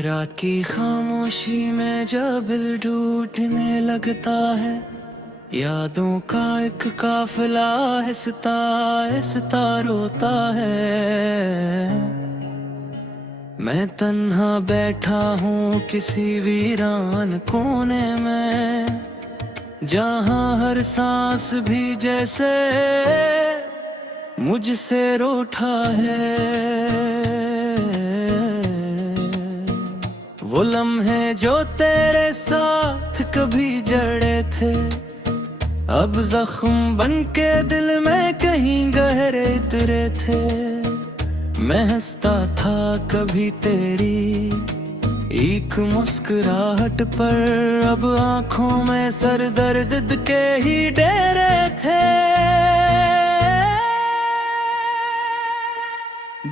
रात की खामोशी में जब दिल टूटने लगता है, यादों का एक काफिला हिसता हिसता रोता है। मैं तन्हा बैठा हूँ किसी वीरान कोने में, जहाँ हर सांस भी जैसे मुझसे रूठा है। वो लम्हे जो तेरे साथ कभी जड़े थे, अब जख्म बनके दिल में कहीं गहरे उतरे थे। मैं हंसता था कभी तेरी एक मुस्कुराहट पर, अब आंखों में सर दर्द के ही डेरे थे।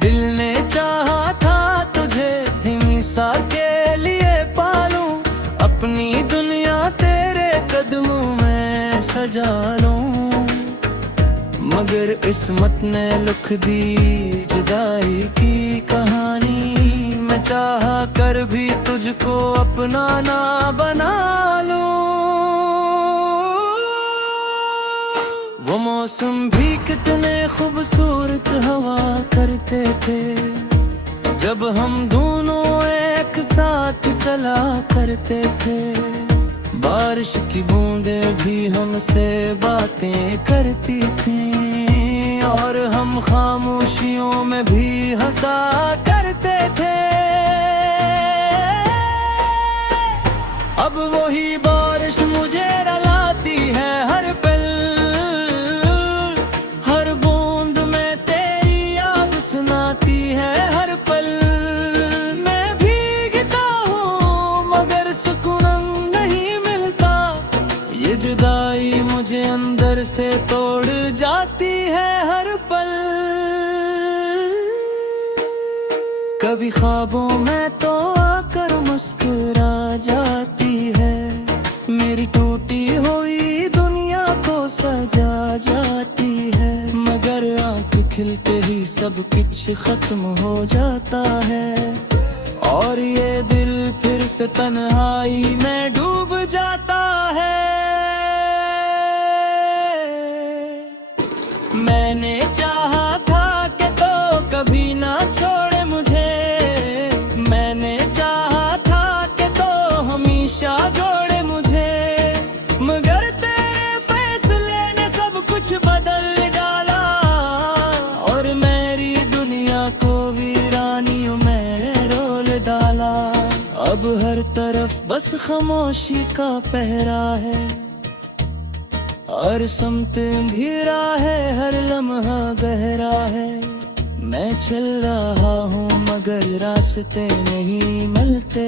दिल ने चाहा था तुझे हिंसा के लिए पालूं, अपनी दुनिया तेरे कदमों में सजा लूं। मगर किस्मत ने लिख दी जुदाई की कहानी, मैं चाहा कर भी तुझको अपना ना बना लूं। वो मौसम भी कितने खूबसूरत हवा करते थे, जब हम दोनों एक साथ चला करते थे। बारिश की बूंदें भी हमसे बातें करती थीं, और हम खामोशियों में भी हंसा करते थे। अब वही बारिश मुझे रुलाती है हर पल, हर बूंद में तेरी याद सुनाती है हर पल। मैं भीगता हूँ मगर सुकून नहीं मिलता, ये जुदाई मुझे अंदर से तोड़ जाती है हर पल। कभी ख्वाबों में तो आकर मुस्कुरा जाती है, मेरी टूटी हुई दुनिया को सजा जाती है। मगर आँख खिलते ही सब कुछ खत्म हो जाता है, और ये दिल फिर से तन्हाई में डूब जाता है। मैंने चाहा था कि तो कभी ना छोड़े मुझे, मैंने चाहा था कि तो हमेशा जोड़े मुझे। मगर तेरे फैसले ने सब कुछ बदल डाला, और मेरी दुनिया को वीरानियों में रोल डाला। अब हर तरफ बस खामोशी का पहरा है, हर समत अंधेरा है, हर लम्हा गहरा है। मैं चल रहा हूँ मगर रास्ते नहीं मिलते,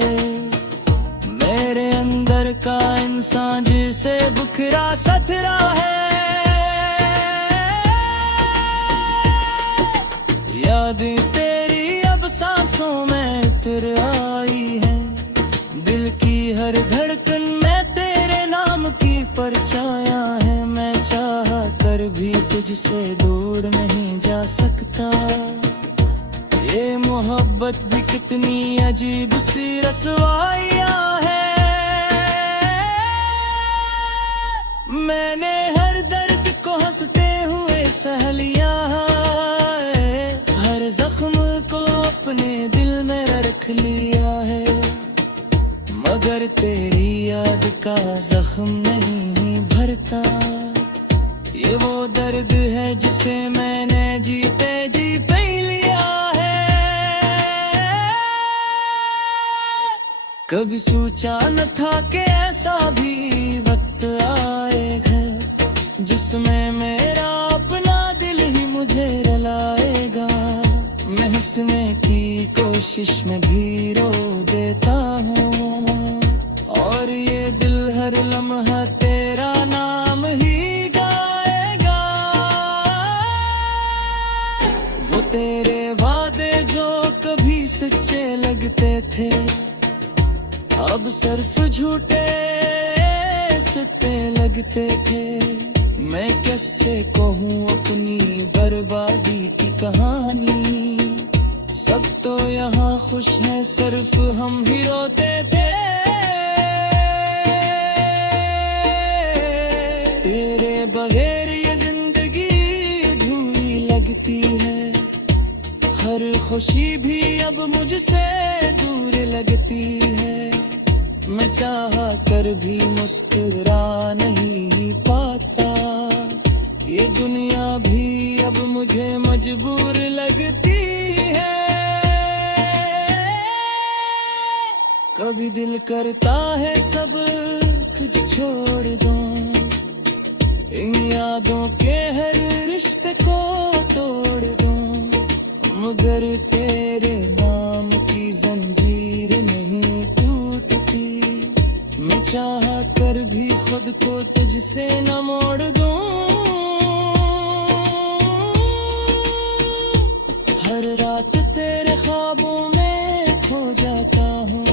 मेरे अंदर का इंसान जिसे बुखरा सतरा है। यादें तेरी अब सांसों में उतर आई है, दिल की हर धड़कन में तेरे नाम की परछाया है। मैं चाहा कर भी तुझसे दूर नहीं जा सकता, ये मोहब्बत भी कितनी अजीब सी रसवाइयाँ है। मैंने हर दर्द को हंसते हुए सह लिया है, हर जख्म को अपने दिल में रख लिया है। मगर तेरी याद का जख्म नहीं भरता, ये वो दर्द है जिसे मैंने जीते जी पी लिया है। कभी सोचा न था कि ऐसा भी वक्त आएगा, जिसमें मेरा अपना दिल ही मुझे रुलाएगा। मैं हंसने की कोशिश में भी रो देता हूँ, और ये दिल हर लम्हा तेरा नाम ही गाएगा। वो तेरे वादे जो कभी सच्चे लगते थे, अब सिर्फ झूठे सत्ते लगते थे। मैं कैसे कहूँ अपनी बर्बादी की कहानी, सब तो यहाँ खुश हैं सिर्फ हम ही रोते थे। तेरे बगैर ये जिंदगी अधूरी लगती है, हर खुशी भी अब मुझसे दूर लगती है। मैं चाहा कर भी मुस्कुरा नहीं पाता, ये दुनिया भी अब मुझे मजबूर लगती है। कभी दिल करता है सब कुछ छोड़ दूं, इन यादों के हर रिश्ते को तोड़ दूं, मगर तेरे नाम की जंजीर नहीं टूटती। मैं चाहा कर भी खुद को तुझसे न मोड़ दूं। हर रात तेरे ख्वाबों में खो जाता हूँ,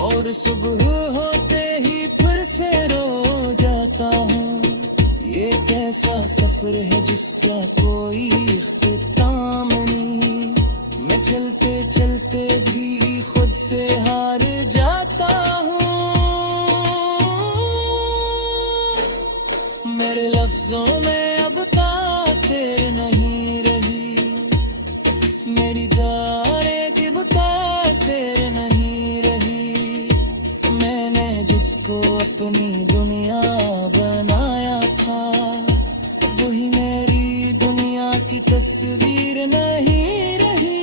और सुबह होते ही फिर से रो जाता हूँ। ये कैसा सफर है जिसका कोई इख्तिताम नहीं, मैं चलते चलते भी खुद से हार जाता हूँ। मेरे लफ्जों में अब तासीर नहीं रही, मेरी दारें की वो तासीर नहीं रही। मैंने जिसको अपनी दुनिया बनाया था, वही मेरी दुनिया की तस्वीर नहीं रही।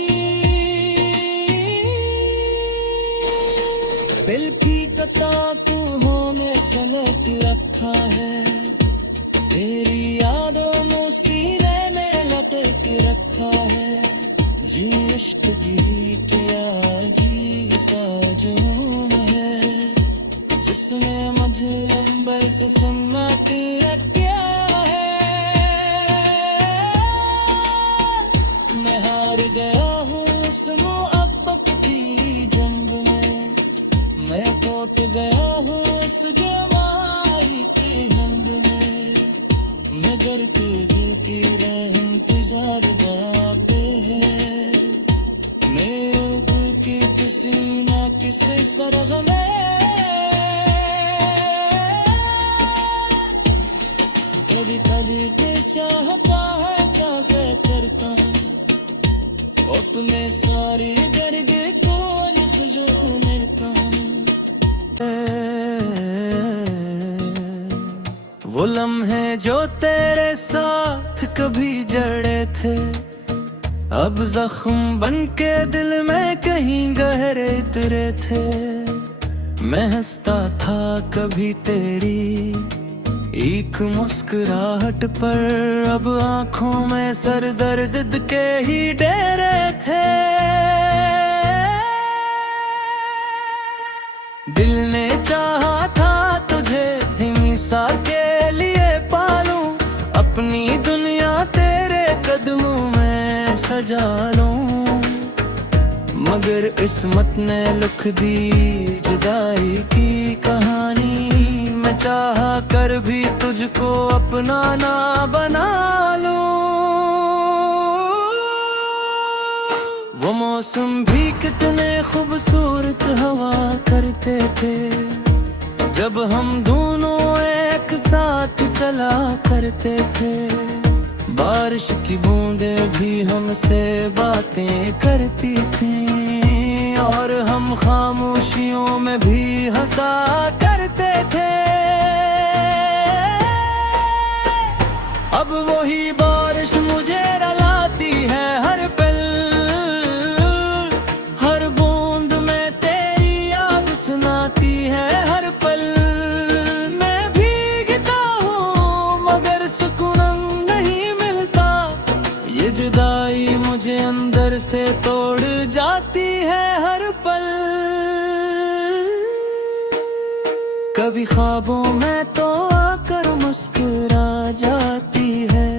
दिल की कता तू हो में सनक रखा है, तेरी यादों में सीने में लटक रखा है। जी इश्क भी किया जी साजूम है, जिसने मुझे अंबर से सन्नत रखा है। मैं हार गया हूँ उस मोहब्बत की जंग में, मैं टूट गया हूँ उस जमाई की हंग में, मगर तुझे की इंतजार बापे है। मेरे दिल की किसी न किसी सरग में कभी दर्द चाहता है, चाहे करता अपने सारी दर्द को लिख जो मिलता। वो लम्हे जो तेरे साथ कभी जड़े थे, अब जख्म बन के दिल में कहीं गहरे उतरे थे। मैं हंसता था कभी तेरी एक मुस्कुराहट पर, अब आंखों में सर दर्द के ही डेरे थे। दिल ने चाहा था तुझे हमेशा के लिए पालूं, अपनी दुनिया तेरे कदमों में सजा लूं, मगर किस्मत ने लिख दी जुदाई की कहानी। मैं चाहा कर भी तुझको अपना ना बना लूं। वो मौसम भी कितने खूबसूरत हवा करते थे, जब हम दोनों एक साथ चला करते थे। बारिश की बूंदें भी हमसे बातें करती थीं, और हम खामोशियों में भी हंसा करते थे। अब वही बारिश मुझे रुलाती है हर पल, हर बूंद में तेरी याद सुनाती है हर पल। मैं भीगता हूँ मगर सुकून नहीं मिलता, ये जुदाई मुझे अंदर से तोड़ जाती है हर पल। कभी ख्वाबों में तो आकर मुस्कुरा जाती है,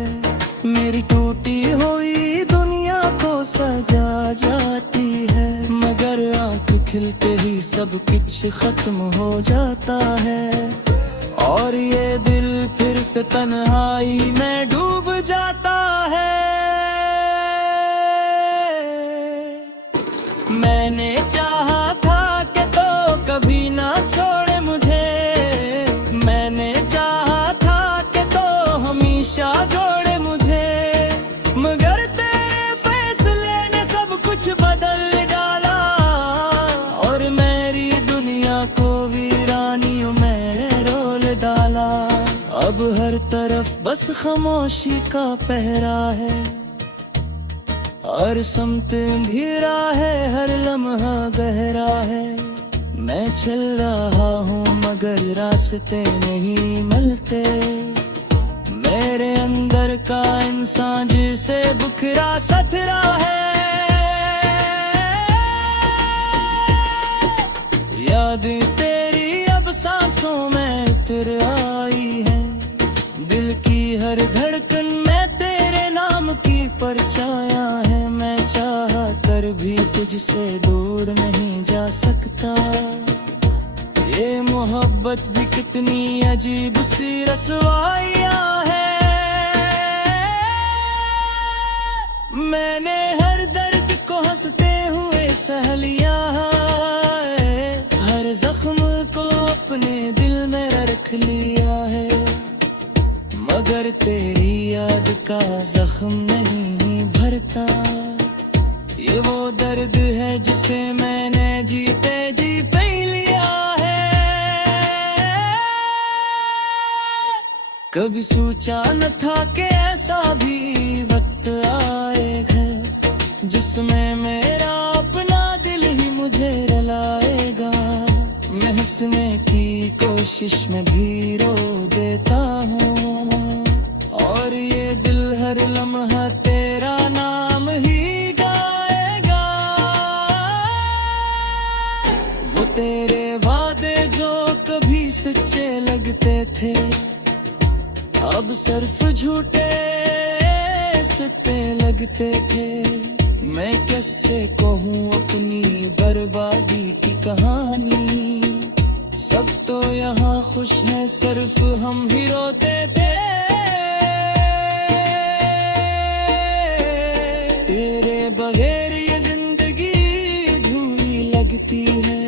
मेरी टूटी हुई दुनिया को सजा जाती है। मगर आँख खिलते ही सब कुछ खत्म हो जाता है, और ये दिल फिर से तन्हाई में डूब जाता है। बस खामोशी का पहरा है, हर समत अंधेरा है, हर लम्हा गहरा है। मैं चल रहा हूँ मगर रास्ते नहीं मिलते, मेरे अंदर का इंसान जिसे बुखरा सतरा है। याद तेरी अब सांसों में उतर आई है, दिल की हर धड़कन में तेरे नाम की परछाया है। मैं चाह कर भी तुझसे दूर नहीं जा सकता, ये मोहब्बत भी कितनी अजीब सी रसवाइयाँ है। मैंने हर दर्द को हंसते हुए सह लिया है, हर जख्म को अपने दिल में रख लिया है, मगर तेरी याद का जख्म नहीं भरता। ये वो दर्द है जिसे मैंने जीते जी पी लिया है। कभी सोचा न था कि ऐसा भी वक्त आएगा, जिसमें मेरा अपना दिल ही मुझे रुलाएगा। मैं हंसने की कोशिश में भी रो देता हूँ, और ये दिल हर लम्हा तेरा नाम ही गाएगा। वो तेरे वादे जो कभी सच्चे लगते थे, अब सिर्फ झूठे सत्ते लगते थे। मैं कैसे कहूँ अपनी बर्बादी की कहानी, सब तो यहाँ खुश है, सिर्फ हम ही रोते थे। तेरे बगैर ये जिंदगी अधूरी लगती है,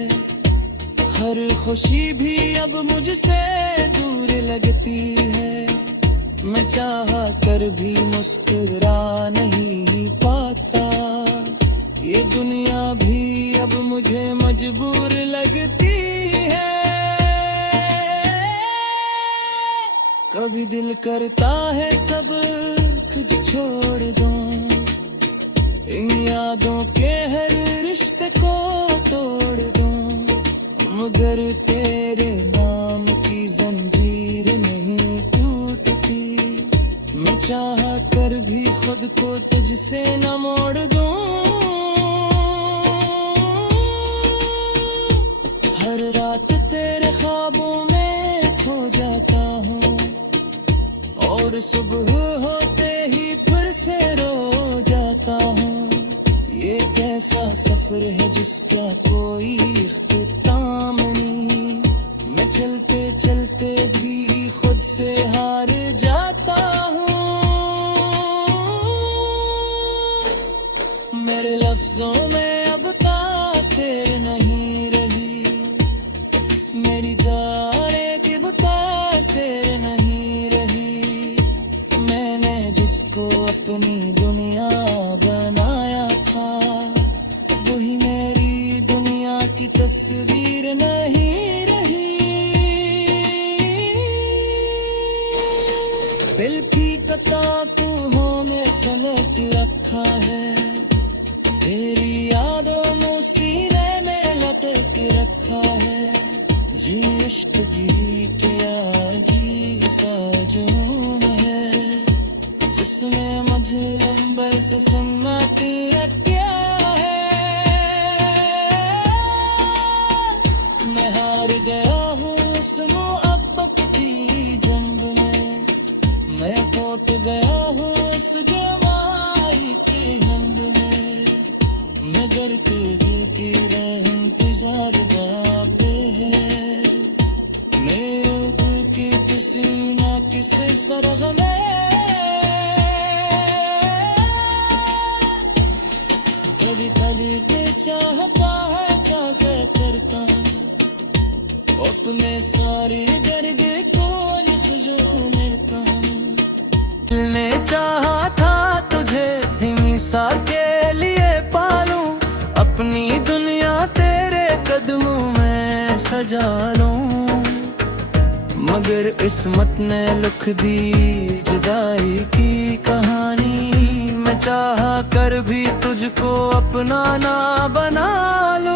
हर खुशी भी अब मुझसे दूर लगती है। मैं चाह कर भी मुस्कुरा नहीं पाता, ये दुनिया भी अब मुझे मजबूर लगती है। कभी दिल करता है सब कुछ छोड़ दूं, इन यादों के हर रिश्ते को तोड़ दूं, मगर तेरे नाम की जंजीर नहीं टूटती। मैं चाह कर भी खुद को तुझसे न मोड़ दूं, हर रात तेरे ख्वाबों में खो जाता हूँ, और सुबह होते ही फिर से रो जाता हूँ। ये कैसा सफर है जिसका कोई इख्तिताम नहीं, मैं चलते चलते भी खुद से हार जाता हूँ। मेरे लफ्जों में अब तासीर नहीं रही, मेरी गाने की वो तासीर नहीं रही। मैंने जिसको अपनी दुनिया बनाया था, वही मेरी दुनिया की तस्वीर नहीं रही। दिल की कता तू हो में सनक रखा है, तेरी यादों में सीने में लटक रखा है। जी इश्क जी क्या जी साजूम है, जिसमें मुझे अंबर से सुन्नत क्या है। मैं हार गया हूँ उस मोहब्बत की जंग में, मैं टूट गया हूँ उस जमाई की हंग में, मगर तुझे की इंतजार बापे है। मेरे दिल की किसी न किसी सरग में, कभी पल पे चाहता है चाहे करता हूँ, अपने सारी दर्द को लिखो मिलता हूँ। ने चाहा था तुझे हिंसा के लिए पालूं, अपनी दुनिया तेरे कदमों में सजा लूं, मगर किस्मत ने लिख दी जुदाई की कहानी। मैं चाहा कर भी तुझको अपना ना बना लूं।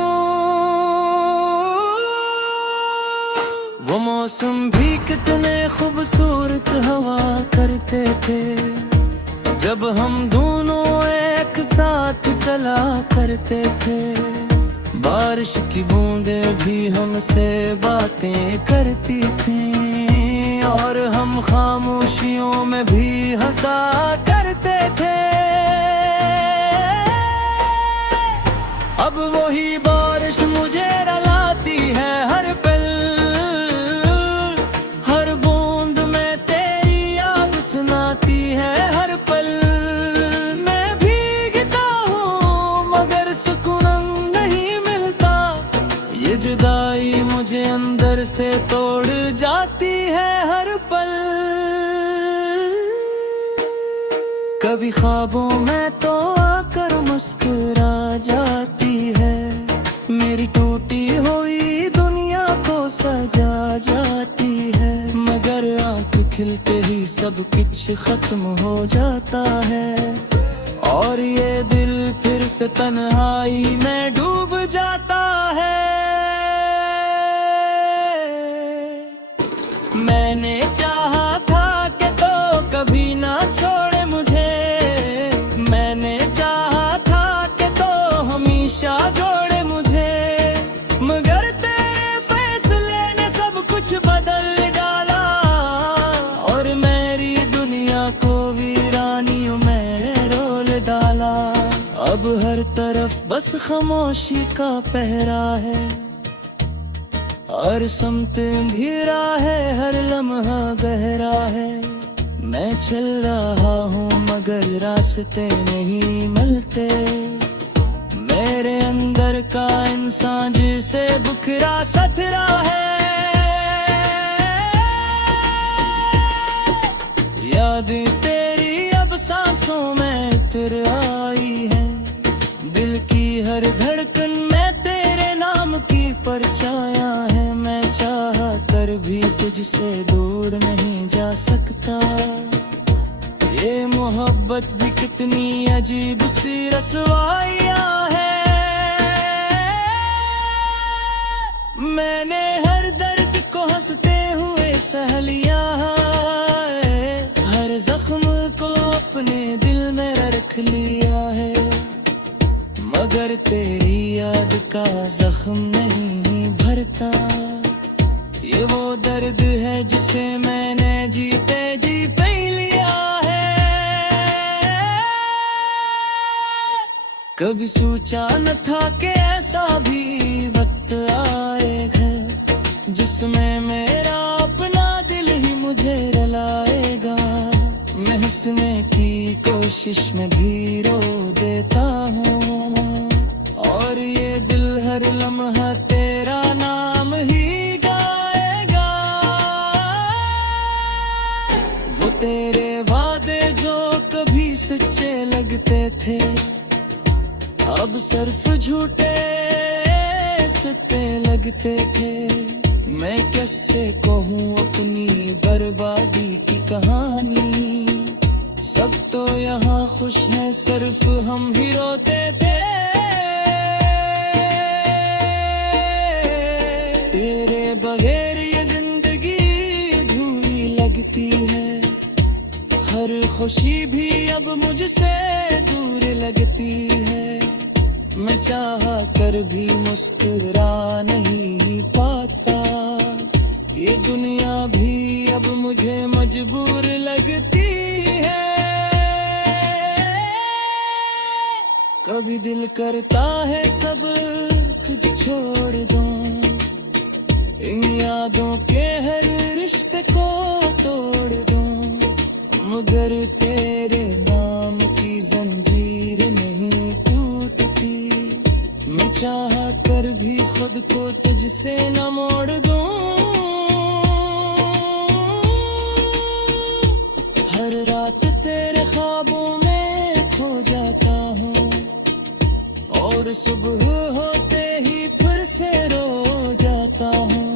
वो मौसम भी कितने खूबसूरत हवा करते थे, जब हम दोनों एक साथ चला करते थे। बारिश की बूंदें भी हमसे बातें करती थीं, और हम खामोशियों में भी हंसा करते थे। अब वही बारिश मुझे रुलाती है हर पल, हर बूंद में तेरी याद सुनाती है हर पल। मैं भीगता हूँ मगर सुकून नहीं मिलता, ये जुदाई मुझे अंदर से तोड़ जाती है हर पल। कभी ख्वाबों में तो आकर मुस्कुरा जाती है, मेरी टूटी हुई दुनिया को सजा जाती है। मगर आँख खिलते ही सब कुछ खत्म हो जाता है, और ये दिल फिर से तन्हाई में डूब जाता है। मैंने चाहा था कि तो कभी ना छोड़े मुझे, मैंने चाहा था कि तो हमेशा जोड़े मुझे। मगर तेरे फैसले ने सब कुछ बदल डाला, और मेरी दुनिया को वीरानियों में रोल डाला। अब हर तरफ बस खामोशी का पहरा है, और समत अंधेरा है, हर लम्हा गहरा है। मैं चल रहा हूँ मगर रास्ते नहीं मिलते, मेरे अंदर का इंसान जिसे बुखरा सतरा है। यादें तेरी अब सांसों में इतर आई है, दिल की हर धड़कन में तेरे नाम की परछाया है। मैं चाहा कर भी तुझसे दूर नहीं जा सकता, ये मोहब्बत भी कितनी अजीब सी रसवाइयाँ है। मैंने हर दर्द को हंसते हुए सह लिया है, हर जख्म को अपने दिल में रख लिया है। मगर तेरी याद का जख्म नहीं भरता, ये वो दर्द है जिसे मैंने जीते जी पी लिया है। कभी सोचा न था कि ऐसा भी वक्त आएगा, जिसमें मेरा अपना दिल ही मुझे रुलाएगा। मैं हंसने की कोशिश में भी रो देता हूँ, और ये दिल हर लम्हा तेरा नाम ही गाएगा। वो तेरे वादे जो कभी सच्चे लगते थे, अब सिर्फ झूठे सत्ते लगते थे। मैं कैसे कहूँ अपनी बर्बादी की कहानी, सब तो यहाँ खुश है, सिर्फ हम ही रोते थे। तेरे बगैर ये जिंदगी अधूरी लगती है, हर खुशी भी अब मुझसे दूर लगती है। मैं चाहा कर भी मुस्कुरा नहीं पाता, ये दुनिया भी अब मुझे मजबूर लगती है। कभी दिल करता है सब कुछ छोड़ दूं, इन यादों के हर रिश्ते को तोड़ दूं। मगर तेरे नाम की जंजीर नहीं टूटती, मैं चाहा कर भी खुद को तुझसे न मोड़ दूं। हर रात तेरे ख्वाबों में खो जाता हूँ, और सुबह होते ही फिर से रो जाता हूँ।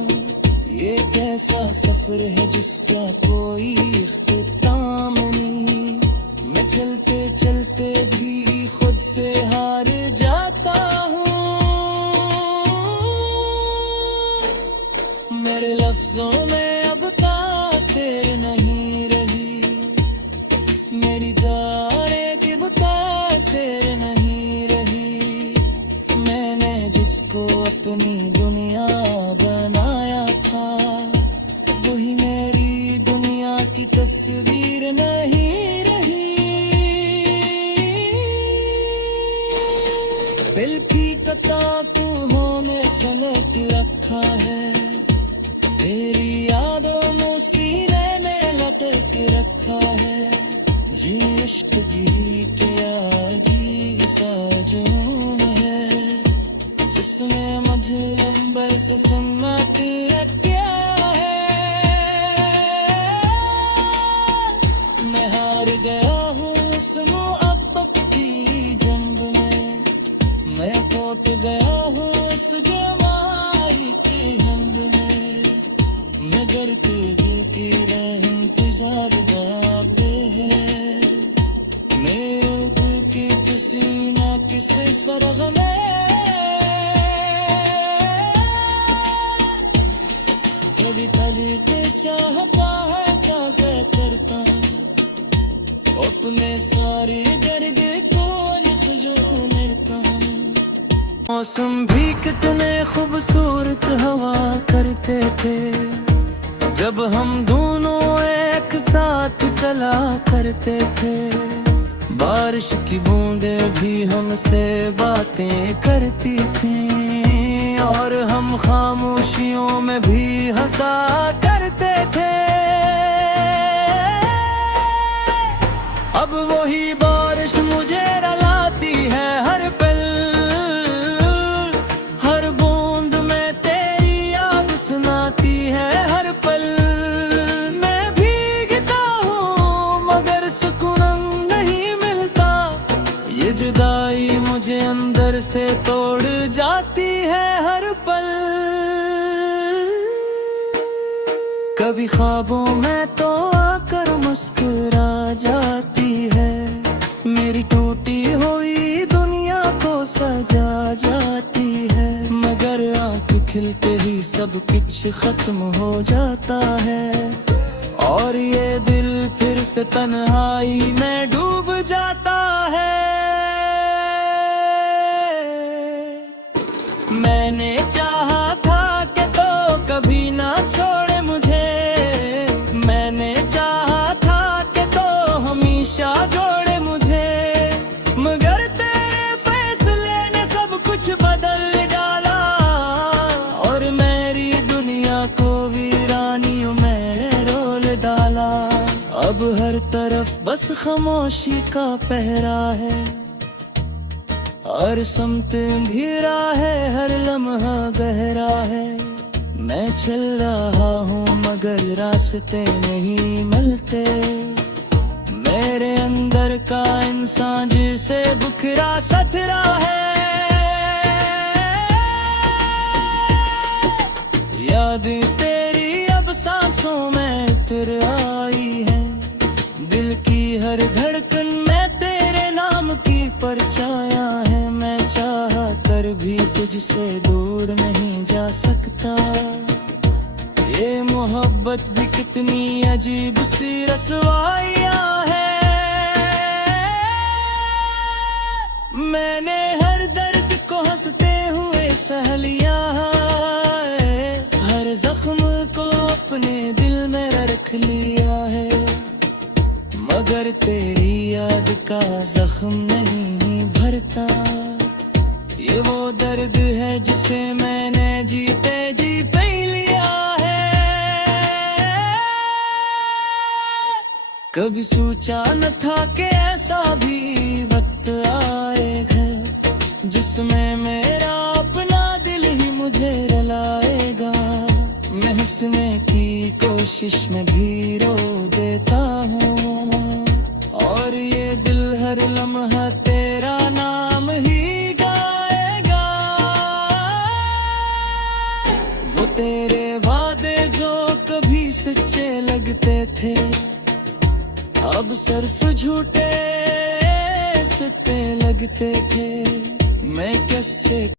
ये कैसा सफर मुसाफिर है जिसका कोई इख्तिताम नहीं। मैं चलते चलते भी खुद से हार जाता हूँ। मेरे लफ्जों में अब तासीर नहीं रही, मेरी गाने की वो तासीर नहीं रही। मैंने जिसको अपनी दुनिया बनाया था, वही मेरी दुनिया की तस्वीर नहीं रही। दिल की कताकों में सनक रखा है, तेरी यादों में सीने में लटक रखा है। जी इश्क की क्या जी साजून है, जिसने मुझे अंबर से सम्मत रखा है। मैं हार गया हूँ उस मोहब्बत की जंग में, मैं खो गया हूँ उस जमाई की हंग में। मगर तुझ की इंतजार पे है, मेरे दिल की किसी न किसी सरग में। कभी तड़के चाहता है चाहे करता, अपने सारी दर्द को लिख जो लेता। मौसम भी कितने खूबसूरत हवा करते थे, जब हम दोनों एक साथ चला करते थे। बारिश की बूंदें भी हमसे बातें करती थीं, और हम खामोशियों में भी हंसा करते थे। अब वही बारिश मुझे रुलाती है हर पल, हर बूंद में तेरी याद सुनाती है हर पल। मैं भीगता हूँ मगर सुकून नहीं मिलता, ये जुदाई मुझे अंदर से तोड़ जाती है हर पल। कभी ख्वाबों में तो आकर मुस्कुरा जाती है, मेरी टूटी हुई दुनिया को सजा जाती है। मगर आँख खिलते ही सब कुछ खत्म हो जाता है, और ये दिल फिर से तन्हाई में डूब जाता है। मैंने चाहा था कि तो कभी ना छोड़े मुझे, मैंने चाहा था कि तो हमेशा जोड़े मुझे। मगर तेरे फैसले ने सब कुछ बदल डाला, और मेरी दुनिया को वीरानियों में रोल डाला। अब हर तरफ बस खामोशी का पहरा है, हर समत अंधेरा है, हर लम्हा गहरा है। मैं चल रहा हूँ मगर रास्ते नहीं मिलते, मेरे अंदर का इंसान जिसे बुखरा सतरा है। याद तेरी अब सांसों में उतर आई है, दिल की हर धड़कन में तेरे नाम की परछाया है। मैं चाह कर भी तुझसे दूर नहीं जा सकता, ये मोहब्बत भी कितनी अजीब सी रसवाइयाँ है। मैंने हर दर्द को हंसते हुए सह लिया है, हर जख्म को अपने दिल में रख लिया है। मगर तेरी याद का जख्म नहीं भरता, ये वो दर्द है जिसे मैंने जीते जी पी लिया है। कभी सोचा न था कि ऐसा भी वक्त आएगा, जिसमें मेरा अपना दिल ही मुझे रुलाएगा। मैं हंसने की कोशिश में भी रो देता हूँ, और ये दिल हर लम्हा तेरा नाम ही गाएगा। वो तेरे वादे जो कभी सच्चे लगते थे, अब सिर्फ झूठे सिक्के लगते थे। मैं कैसे